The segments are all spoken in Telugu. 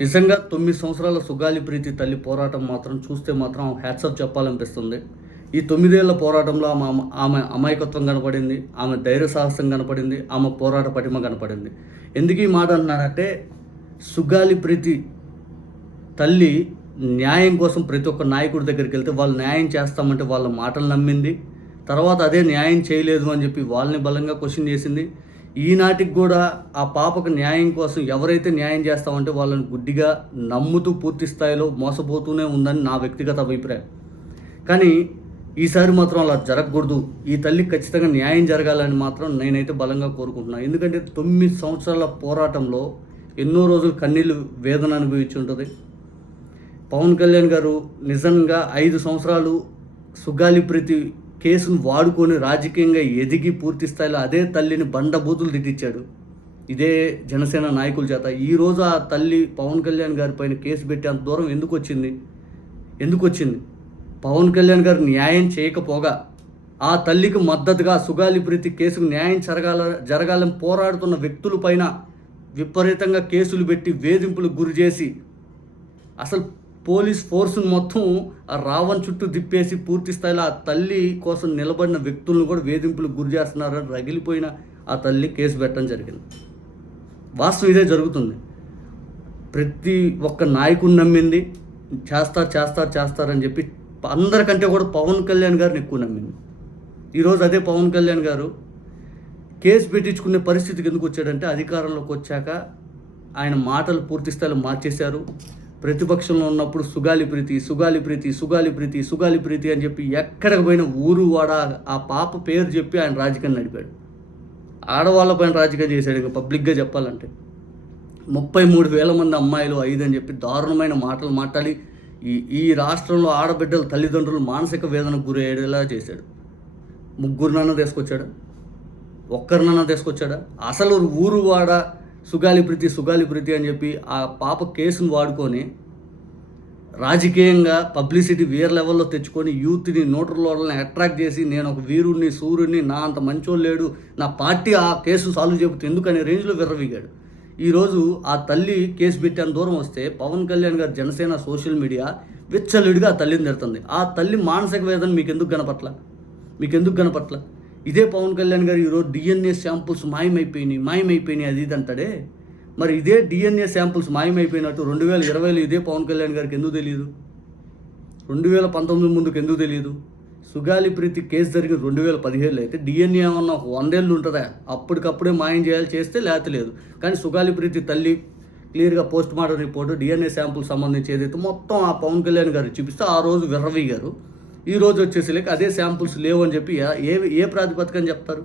నిజంగా 9 సంవత్సరాల సుగాలి ప్రీతి తల్లి పోరాటం మాత్రం చూస్తే మాత్రం హ్యాట్సాప్ చెప్పాలనిపిస్తుంది. ఈ 9 ఏళ్ల పోరాటంలో ఆమె అమాయకత్వం కనపడింది, ఆమె ధైర్య సాహసం కనపడింది, ఆమె పోరాట పటిమ కనపడింది. ఎందుకు ఈ మాట అంటున్నానంటే, సుగాలి ప్రీతి తల్లి న్యాయం కోసం ప్రతి ఒక్క నాయకుడి దగ్గరికి వెళ్తే వాళ్ళు న్యాయం చేస్తామంటే వాళ్ళ మాటలు నమ్మింది. తర్వాత అదే న్యాయం చేయలేదు అని చెప్పి వాళ్ళని బలంగా క్వశ్చన్ చేసింది. ఈనాటికి కూడా ఆ పాపకు న్యాయం కోసం ఎవరైతే న్యాయం చేస్తామంటే వాళ్ళని గుడ్డిగా నమ్ముతూ పూర్తి స్థాయిలో మోసపోతూనే ఉందని నా వ్యక్తిగత అభిప్రాయం. కానీ ఈసారి మాత్రం అలా జరగకూడదు, ఈ తల్లికి ఖచ్చితంగా న్యాయం జరగాలని మాత్రం నేనైతే బలంగా కోరుకుంటున్నాను. ఎందుకంటే 9 సంవత్సరాల పోరాటంలో ఎన్నో రోజులు కన్నీళ్ళు వేదన అనుభవించి ఉంటుంది. పవన్ కళ్యాణ్ గారు నిజంగా 5 సంవత్సరాలు సుగాలి ప్రీతి కేసును వాడుకొని రాజకీయంగా ఎదిగి పూర్తి స్థాయిలో అదే తల్లిని బండబూతులు తిట్టించాడు ఇదే జనసేన నాయకుల చేత. ఈరోజు ఆ తల్లి పవన్ కళ్యాణ్ గారి పైన కేసు పెట్టి అంత దూరం ఎందుకు వచ్చింది? పవన్ కళ్యాణ్ గారు న్యాయం చేయకపోగా ఆ తల్లికి మద్దతుగా సుగాలి ప్రీతి కేసుకు న్యాయం జరగాలని పోరాడుతున్న వ్యక్తుల పైన విపరీతంగా కేసులు పెట్టి వేధింపులకు గురి చేసి అసలు పోలీస్ ఫోర్సును మొత్తం ఆ రావణ్ చుట్టూ తిప్పేసి పూర్తి స్థాయిలో ఆ తల్లి కోసం నిలబడిన వ్యక్తులను కూడా వేధింపులకు గురి చేస్తున్నారని రగిలిపోయిన ఆ తల్లి కేసు పెట్టడం జరిగింది. వాస్తవం ఇదే జరుగుతుంది. ప్రతి ఒక్క నాయకుడిని నమ్మింది, చేస్తారని చెప్పి అందరికంటే కూడా పవన్ కళ్యాణ్ గారిని ఎక్కువ నమ్మింది. ఈరోజు అదే పవన్ కళ్యాణ్ గారు కేసు పెట్టించుకునే పరిస్థితికి ఎందుకు వచ్చాడంటే, అధికారంలోకి వచ్చాక ఆయన మాటలు పూర్తి స్థాయిలో మార్చేశారు. ప్రతిపక్షంలో ఉన్నప్పుడు సుగాలి ప్రీతి అని చెప్పి ఎక్కడికి పోయిన ఊరు వాడ ఆ పాప పేరు చెప్పి ఆయన రాజకీయం నడిపాడు. ఆడవాళ్ళ పైన రాజకీయం చేశాడు. ఇంకా పబ్లిక్గా చెప్పాలంటే 33,000 మంది అమ్మాయిలు 5 అని చెప్పి దారుణమైన మాటలు మాట్లాడి ఈ రాష్ట్రంలో ఆడబిడ్డల తల్లిదండ్రులు మానసిక వేదనకు గురయ్యేలా చేశాడు. 3 తీసుకొచ్చాడా? ఒక్కరినన్నా తీసుకొచ్చాడా? అసలు ఊరు వాడ సుగాలి ప్రీతి అని చెప్పి ఆ పాప కేసును వాడుకొని రాజకీయంగా పబ్లిసిటీ వేరే లెవెల్లో తెచ్చుకొని యూత్ని నోటర్లోని అట్రాక్ట్ చేసి నేను ఒక వీరుణ్ణి సూర్యుడిని, నా అంత మంచోడు లేడు, నా పార్టీ ఆ కేసు సాల్వ్ చెబుతుంది ఎందుకనే రేంజ్లో విర్రవీగాడు. ఈరోజు ఆ తల్లి కేసు పెట్టేంత దూరం వస్తే పవన్ కళ్యాణ్ గారు జనసేన సోషల్ మీడియా విచ్చలుడిగా ఆ తల్లిని తిడుతుంది. ఆ తల్లి మానసిక వేదన మీకు ఎందుకు కనపట్ల? ఇదే పవన్ కళ్యాణ్ గారు ఈరోజు డిఎన్ఏ శాంపుల్స్ మాయమైపోయినాయి అది ఇది అంటాడే. మరి ఇదే డిఎన్ఏ శాంపుల్స్ మాయమైపోయినట్టు 2020 ఇదే పవన్ కళ్యాణ్ గారికి ఎందుకు తెలియదు? 2019 ముందుకు ఎందుకు తెలియదు? సుగాలి ప్రీతి కేసు జరిగిన 2017 అయితే డిఎన్ఏ ఏమన్నా 100 ఏళ్ళు ఉంటుందా? అప్పటికప్పుడే మాయం చేస్తే లేకపోతే లేదు. కానీ సుగాలి ప్రీతి తల్లి క్లియర్గా post mortem report DNA sample సంబంధించి ఏదైతే మొత్తం ఆ పవన్ కళ్యాణ్ గారు చూపిస్తే ఆ రోజు విర్రవీగారు. ఈ రోజు వచ్చేసి అదే శాంపుల్స్ లేవు అని చెప్పి ఏ ప్రాతిపదికని చెప్తారు?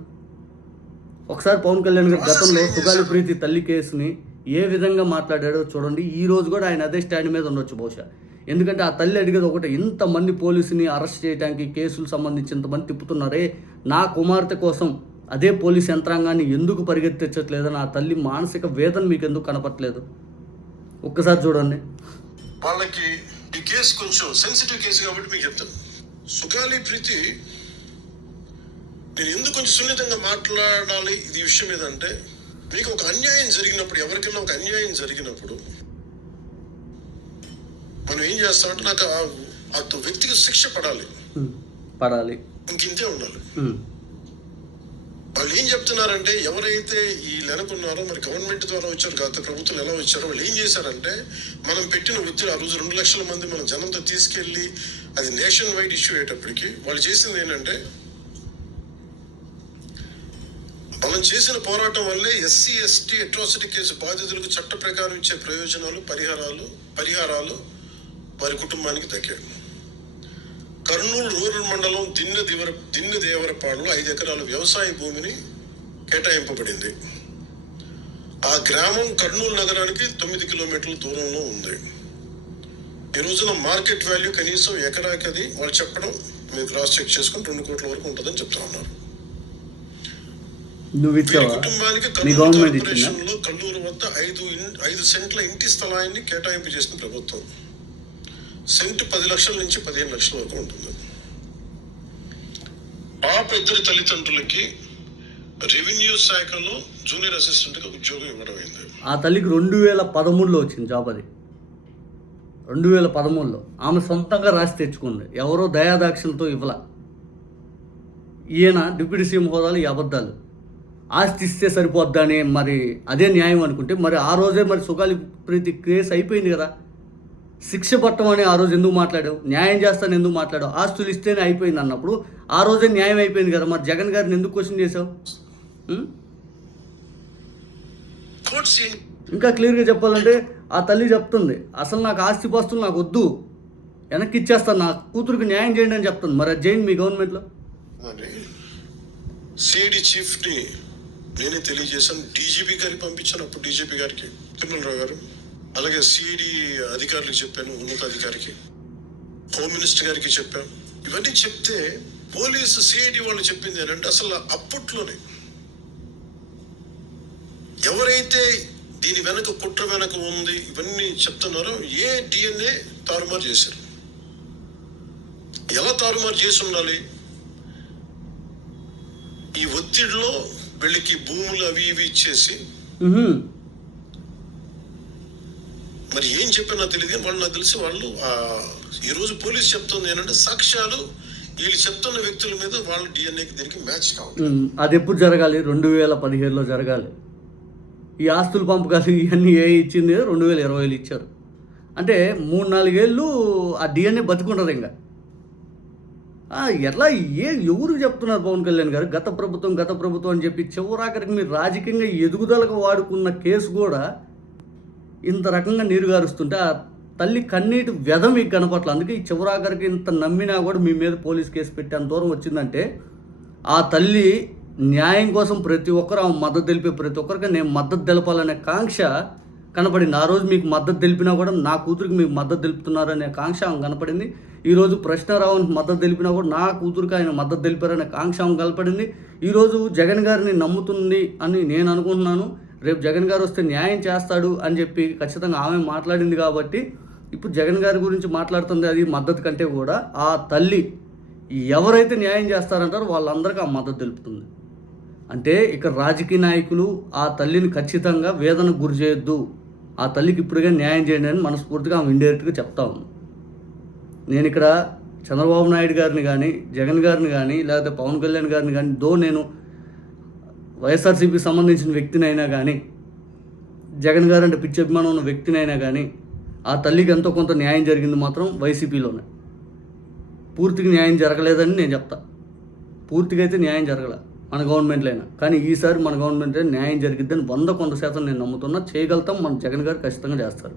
ఒకసారి పవన్ కళ్యాణ్ గారు గతంలో సుగాలి ప్రీతి తల్లి కేసుని ఏ విధంగా మాట్లాడాడో చూడండి. ఈ రోజు కూడా ఆయన అదే స్టాండ్ మీద ఉండొచ్చు బహుశా. ఎందుకంటే ఆ తల్లి అడిగేది ఒకటే, ఇంతమంది పోలీసుని అరెస్ట్ చేయడానికి కేసులు సంబంధించి ఇంతమంది తిప్పుతున్నారే, నా కుమార్తె కోసం అదే పోలీస్ యంత్రాంగాన్ని ఎందుకు పరిగెత్తించట్లేదని ఆ తల్లి మానసిక వేదన మీకు ఎందుకు కనపట్లేదు? ఒక్కసారి చూడండి. వాళ్ళకి ఈ కేసు కొంచెం సెన్సిటివ్ కేసు కాబట్టి మీకు చెప్తాను. సుగాలి ప్రీతి నేను ఎందుకు కొంచెం సున్నితంగా మాట్లాడాలి ఇది విషయం ఏదంటే, మీకు ఒక అన్యాయం జరిగినప్పుడు, ఎవరికైనా ఒక అన్యాయం జరిగినప్పుడు మనం ఏం చేస్తామంటే, నాకు ఆ వ్యక్తికి శిక్ష పడాలి, ఇంకింతే ఉండాలి. వాళ్ళు ఏం చెప్తున్నారంటే, ఎవరైతే ఈ నెలకొన్నారో మరి గవర్నమెంట్ ద్వారా వచ్చారు, గత ప్రభుత్వం ఎలా వచ్చారో వాళ్ళు ఏం చేశారంటే, మనం పెట్టిన ఒత్తిడి ఆ రోజు 2 లక్షల మంది మనం జనంతో తీసుకెళ్లి అది నేషన్ వైడ్ ఇష్యూ అయ్యేటప్పటికి వాళ్ళు చేసింది ఏంటంటే, మనం చేసిన పోరాటం వల్లే ఎస్సీ ఎస్టీ అట్రాసిటీ కేసు బాధితులకు చట్ట ప్రకారం ఇచ్చే ప్రయోజనాలు పరిహారాలు వారి కుటుంబానికి దక్కాడు. కర్నూలు రూరల్ మండలం దిన్నెదేవరపాడులో 5 ఎకరాల వ్యవసాయ భూమిని కేటాయింపబడింది. ఆ గ్రామం కర్నూలు నగరానికి 9 కిలోమీటర్ల దూరంలో ఉంది. ఈ రోజున మార్కెట్ వాల్యూ కనీసం ఎకరాకి అది వాళ్ళు చెప్పడం మీరు క్రాస్ చెక్ చేసుకుని 2 కోట్ల వరకు ఉంటుందని చెప్తా ఉన్నారు. కుటుంబానికి కర్నూలు కార్పొరేషన్ లో కల్లూరు వద్ద 5 సెంట్ల ఇంటి స్థలాన్ని కేటాయింపు చేసిన ప్రభుత్వం. సెంటు 10 లక్షల నుంచి 15 లక్షల వరకు ఉంటుంది. పాప ఇద్దరి తల్లిదండ్రులకి రెవెన్యూ శాఖలో జూనియర్ అసిస్టెంట్ గా ఉద్యోగం ఇవ్వడం అయింది. ఆ తల్లికి 2013లో వచ్చింది జాబ్. అది 2013లో ఆమె సొంతంగా రాసి తెచ్చుకుంది. ఎవరో దయాదాక్షిణ్యంతో ఇవ్వల. ఈయన డిప్యూటీ సీఎం హోదాలో ఈ అబద్ధాలు. ఆస్తి ఇస్తే సరిపోద్దని మరి అదే న్యాయం అనుకుంటే మరి ఆ రోజే మరి సుగాలి ప్రీతి కేసు అయిపోయింది కదా. శిక్ష పట్టమని ఆ రోజు ఎందుకు మాట్లాడావు? న్యాయం చేస్తాను ఎందుకు మాట్లాడావు? ఆస్తులు ఇస్తేనే అయిపోయింది అన్నప్పుడు ఆ రోజే న్యాయం అయిపోయింది కదా. మరి జగన్ గారిని ఎందుకు క్వశ్చన్ చేసావు? ఇంకా క్లియర్గా చెప్పాలంటే ఆ తల్లి చెప్తుంది, అసలు నాకు ఆస్తిపాస్తులు నాకు వద్దు, వెనక్కి ఇచ్చేస్తాను, నా కూతురికి న్యాయం చేయండి అని చెప్తుంది. మరి అది చేయండి మీ గవర్నమెంట్లో. సిఐడి చీఫ్ని నేనే తెలియజేశాను. డీజీపీ గారికి పంపించాను, అప్పుడు డీజీపీ గారికి తిరుమలరావు గారు, అలాగే సిఐడి అధికారులకు చెప్పాను, ఉన్నతాధికారికి, హోమ్ మినిస్టర్ గారికి చెప్పాను. ఇవన్నీ చెప్తే పోలీసు సిఐడి వాళ్ళు చెప్పింది ఏంటంటే అసలు అప్పట్లోనే ఎవరైతే దీని వెనక కుట్ర వెనక ఉంది ఇవన్నీ చెప్తున్నారో ఏ డిఎన్ఏ తారుమారు చేశారు. ఎలా తారుమారు చేసి ఉండాలి? ఈ ఒత్తిడిలో వీళ్ళకి భూములు అవి ఇవి ఇచ్చేసి మరి ఏం చెప్పినా తెలియదు. వాళ్ళు నాకు తెలిసి వాళ్ళు ఈరోజు పోలీసు చెప్తుంది ఏంటంటే సాక్ష్యాలు వీళ్ళు చెప్తున్న వ్యక్తుల మీద వాళ్ళ డిఎన్ఏకి దీనికి మ్యాచ్ కావాలి. అది ఎప్పుడు జరగాలి? 2017లో జరగాలి. ఈ ఆస్తుల పంపకాలు ఇవన్నీ ఏ ఇచ్చింది 2020లో ఇచ్చారు. అంటే 3-4 ఏళ్ళు ఆ డిఎన్ఏ బతుకుంటుంది. ఇంకా ఎట్లా ఎవరు చెప్తున్నారు పవన్ కళ్యాణ్ గారు గత ప్రభుత్వం అని చెప్పి చివరాఖరికి మీరు రాజకీయంగా ఎదుగుదలకు వాడుకున్న కేసు కూడా ఇంత రకంగా నీరు గారుస్తుంటే ఆ తల్లి కన్నీటి వ్యధ మీకు కనపట్ల. అందుకే ఈ చివరాఖరికి ఇంత నమ్మినా కూడా మీ మీద పోలీస్ కేసు పెట్టేంత దూరం వచ్చిందంటే ఆ తల్లి న్యాయం కోసం ప్రతి ఒక్కరు ఆమె మద్దతు తెలిపే ప్రతి ఒక్కరికి నేను మద్దతు తెలపాలనే కాంక్ష కనపడింది. ఆ రోజు మీకు మద్దతు తెలిపినా కూడా నా కూతురికి మీకు మద్దతు తెలుపుతున్నారనే కాంక్ష ఆమె కనపడింది. ఈరోజు ప్రశ్నారావునికి మద్దతు తెలిపినా కూడా నా కూతురికి ఆయన మద్దతు తెలిపారనే కాంక్ష ఆమె కనపడింది. ఈరోజు జగన్ గారిని నమ్ముతుంది అని నేను అనుకుంటున్నాను. రేపు జగన్ గారు వస్తే న్యాయం చేస్తాడు అని చెప్పి ఖచ్చితంగా ఆమె మాట్లాడింది. కాబట్టి ఇప్పుడు జగన్ గారి గురించి మాట్లాడుతుంది అది మద్దతు కంటే కూడా ఆ తల్లి ఎవరైతే న్యాయం చేస్తారంటారో వాళ్ళందరికీ ఆ మద్దతు తెలుపుతుంది. అంటే ఇక్కడ రాజకీయ నాయకులు ఆ తల్లిని ఖచ్చితంగా వేదనకు గురి చేయొద్దు, ఆ తల్లికి ఇప్పుడుగా న్యాయం చేయండి అని మనస్ఫూర్తిగా ఆమె ఇండైరెక్ట్గా చెప్తా ఉంది. నేను ఇక్కడ చంద్రబాబు నాయుడు గారిని కానీ జగన్ గారిని కానీ లేకపోతే పవన్ కళ్యాణ్ గారిని కానీ నేను వైఎస్ఆర్సీపీకి సంబంధించిన వ్యక్తినైనా కానీ జగన్ గారు అంటే పిచ్చి అభిమానం ఉన్న వ్యక్తినైనా కానీ ఆ తల్లికి ఎంతో కొంత న్యాయం జరిగింది మాత్రం వైసీపీలోనే. పూర్తిగా న్యాయం జరగలేదని నేను చెప్తా. పూర్తిగా అయితే న్యాయం జరగలే మన గవర్నమెంట్లో అయినా. కానీ ఈసారి మన గవర్నమెంట్లో న్యాయం జరిగిద్దని 100% నేను నమ్ముతున్నా. చేయగలుగుతాం. మన జగన్ గారు ఖచ్చితంగా చేస్తారు.